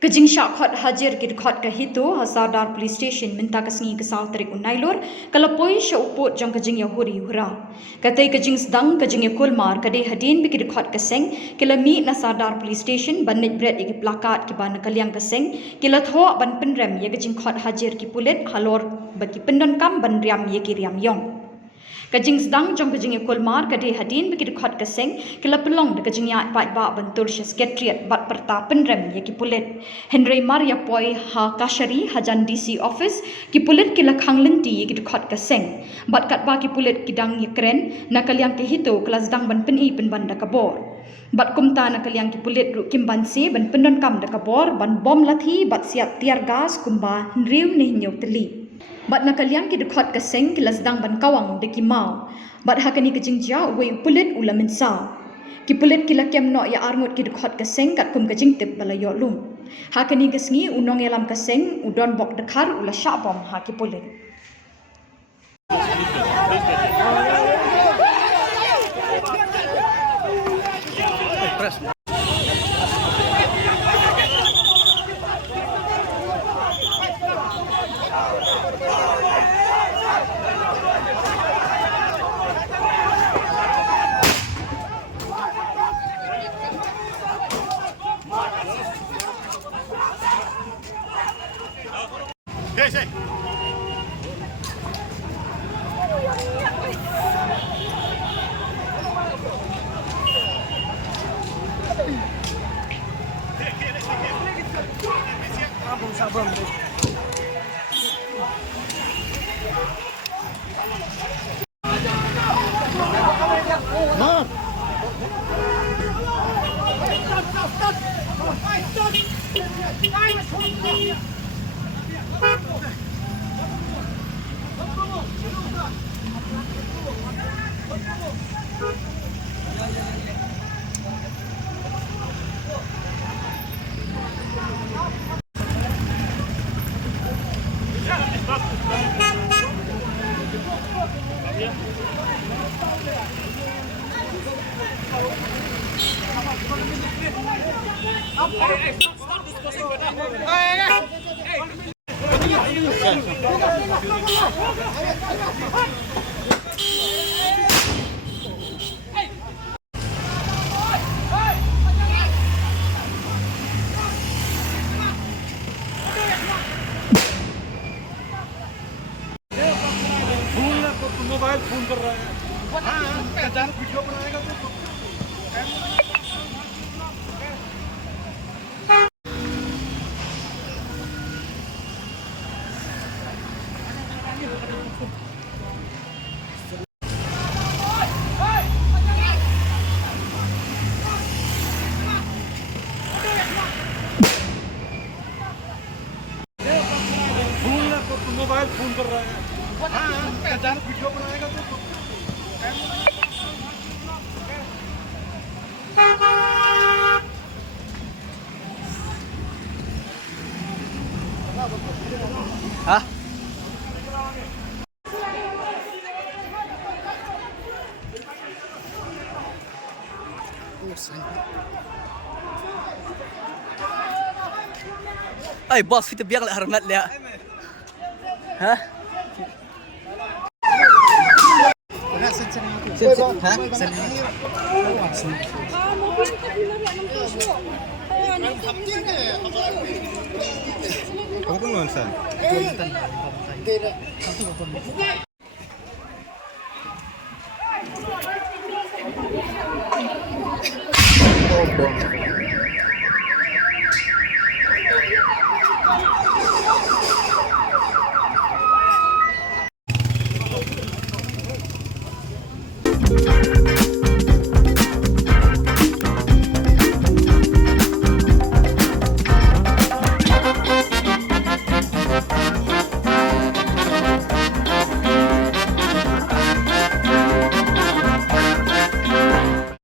Kajing Dkhot hajar ke Dkhot ke Hito Hasadar Police Station minta kesengi kesal terik unailur kalapoi sya uput jang kajing yahuri hura. Katai kajing sedang kajing yakulmar kadai hadin biki Dkhot keseng kilami nasadar Police Station banit bread iki plakat ki ban kaliang keseng kila thok ban penrem ya kajing Dkhot hajar ki Pulit halor bagi pendon kam ban riam ye ki riam yong. Kajing sedang jong kajing yakulmar kadai hadin biki Dkhot keseng kila pelong de kajing ya pat ba bentul sya sekretariat bat perta penrem ye ki Pulit. Henry Maria Poi ha kashari hajan DC office ki Pulit ki lakhang lenti ki Dkhot keseng bat kat ba ki Pulit ki dang ye kren na kaliang ke Hito kelas dang ban peni pen ban da kabor bat kumta na kaliang ki Pulit ru kim ban se ban pendon kam da kabor ban bom lathi bat siap tiar gas kumba nriu ni nyau teli bat na kaliang ki Dkhot keseng kelas dang ban kawang de ki mau bat hakani kajing ja we Pulit ulamin sa ki Pulit ki lakem no ya arngut ki Dkhot keseng kat kum kajing tip balayo lum hakani kesngi unong yalam keseng udon bok dekhar ula syabom ha ki Pulit. Yes, yes. Sabun. Mobile phone कर रहा है हाँ वीडियो बनाएगा तो mobile phone कर रहा है हाँ वीडियो बनाएगा तो हाँ Ay, boss, kita biar lah hormat dia. Hah? Kamu kan nonton? Oh,